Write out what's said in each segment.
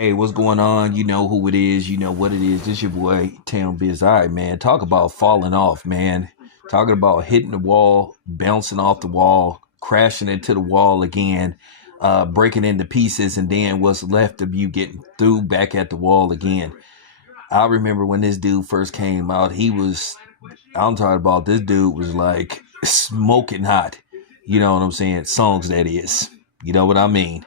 Hey, what's going on? You know who it is. You know what it is. This your boy, Town Biz. All right, man. Talk about falling off, man. Talking about hitting the wall, bouncing off the wall, crashing into the wall again, breaking into pieces, and then what's left of you getting through back at the wall again. I remember when this dude first came out, I'm talking about this dude was like smoking hot. You know what I'm saying? Songs, that is. You know what I mean?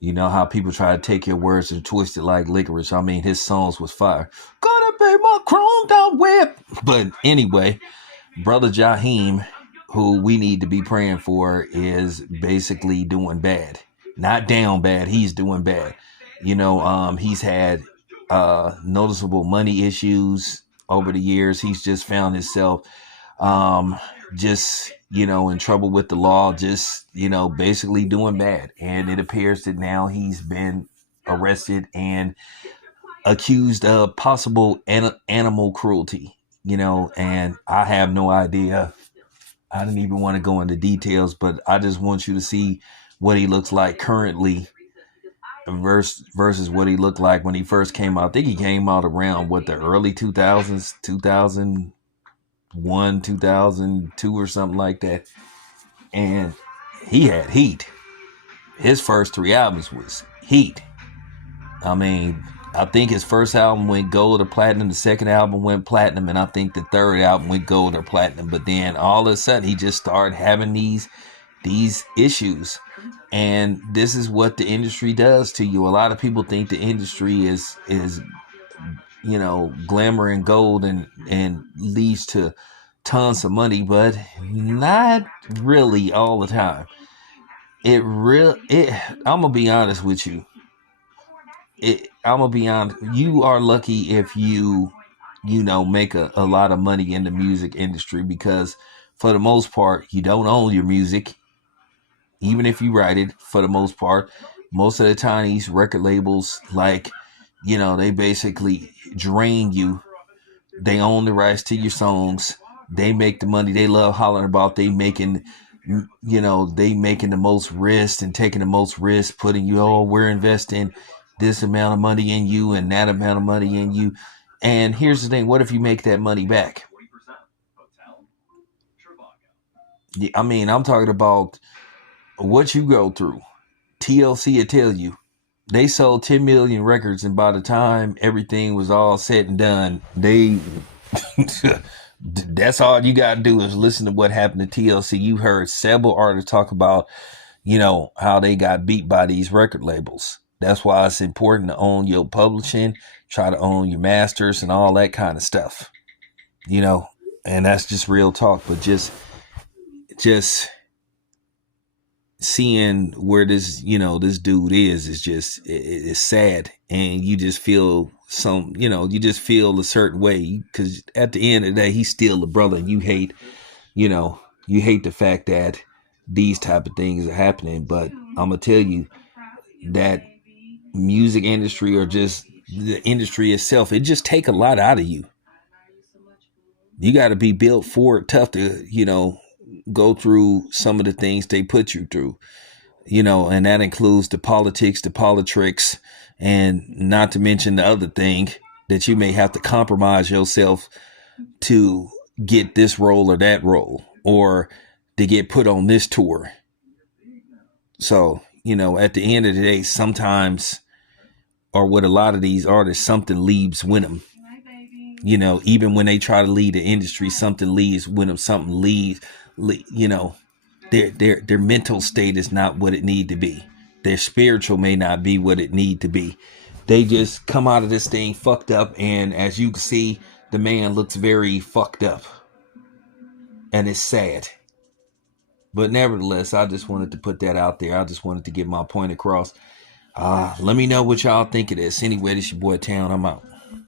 You know how people try to take your words and twist it like licorice. I mean, his songs was fire. Gotta pay my chrome down whip. But anyway, brother Jaheim, who we need to be praying for, is basically doing bad. Not down bad. He's doing bad. He's had noticeable money issues over the years. He's just found himself um, in trouble with the law, basically doing bad. And it appears that now he's been arrested and accused of possible animal cruelty, and I have no idea. I didn't even want to go into details, but I just want you to see what he looks like currently versus what he looked like when he first came out. I think he came out around the early 2000s, 2001, 2002 or something like that. And he had heat. His first three albums was heat. I mean, I think his first album went gold or platinum. The second album went platinum. And I think the third album went gold or platinum. But then all of a sudden, he just started having these issues. And this is what the industry does to you. A lot of people think the industry is glamour and gold and leads to tons of money, but not really all the time. I'm gonna be honest with you. I'm gonna be honest. You are lucky if you make a lot of money in the music industry, because for the most part, you don't own your music. Even if you write it, for the most part, most of the time these record labels, they basically drain you. They own the rights to your songs. They make the money. They love hollering about they making the most risk and taking the most risk, putting you, oh, we're investing this amount of money in you and that amount of money in you. And here's the thing, what if you make that money back? I mean, I'm talking about what you go through. TLC will tell you they sold 10 million records, and by the time everything was all said and done, that's all you got to do is listen to what happened to TLC. You heard several artists talk about, how they got beat by these record labels. That's why it's important to own your publishing, try to own your masters and all that kind of stuff, and that's just real talk. But just seeing where this dude is just, it's sad. And you just feel you just feel a certain way, because at the end of the day, he's still a brother, and you hate the fact that these type of things are happening. But I'm gonna tell you that music industry, or just the industry itself, it just take a lot out of you. You got to be built for it, tough to go through some of the things they put you through, and that includes the politics, the politricks, and not to mention the other thing, that you may have to compromise yourself to get this role or that role, or to get put on this tour. So, at the end of the day, sometimes, or with a lot of these artists, something leaves with them. Even when they try to lead the industry, something leaves with them. Something leaves, their mental state is not what it need to be. Their spiritual may not be what it need to be. They just come out of this thing fucked up, and as you can see, the man looks very fucked up, and it's sad. But nevertheless, I just wanted to put that out there. I just wanted to get my point across. Let me know what y'all think of this. Anyway, this your boy Town. I'm out.